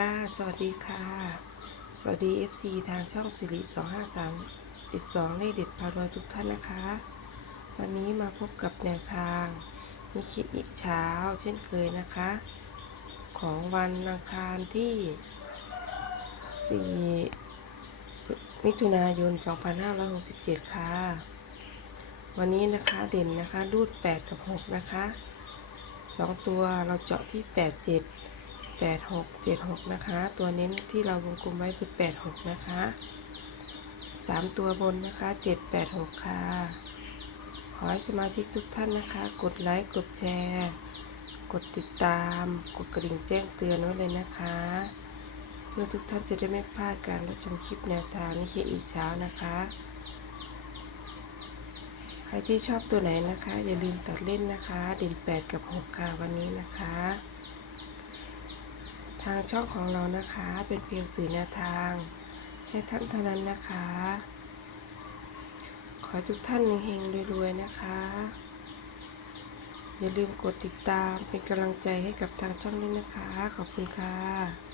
ค่ะ สวัสดีค่ะ สวัสดี FC ทางช่องสิริ253 72เลขเด็ดพารวยทุกท่านนะคะ วันนี้มาพบกับแนวทางนิคิอีกเช้าเช่นเคยนะคะ ของวันอังคารที่ 4 มิถุนายน 2567 ค่ะ วันนี้นะคะเด่นนะคะรูด 8 กับ 6 นะคะสองตัวเราเจาะที่ 8 7 8 6 7 6 นะคะ ตัวเน้นที่เราวงกลมไว้คือ 8 6 นะคะ 3 ตัวบนนะคะ 7 8 6 ค่ะ ขอให้สมาชิกทุกท่านนะคะ กดไลค์ กดแชร์ กดติดตาม กดกระดิ่งแจ้งเตือนไว้เลยนะคะ เพื่อทุกท่านจะได้ไม่พลาดการรับชมคลิปแนวทางนี่คืออีกเช้านะคะ ใครที่ชอบตัวไหนนะคะ อย่าลืมตัดเล่นนะคะ เด่น 8 กับ 6 ค่ะวันนี้นะคะ ทางช่องของเรานะคะเป็นเพียงสื่อแนวทาง ให้ท่านเท่านั้นนะคะ ขอทุกท่านเฮงๆรวยๆนะคะ อย่าลืมกดติดตามเป็นกำลังใจให้กับทางช่องด้วยนะคะ ขอบคุณค่ะ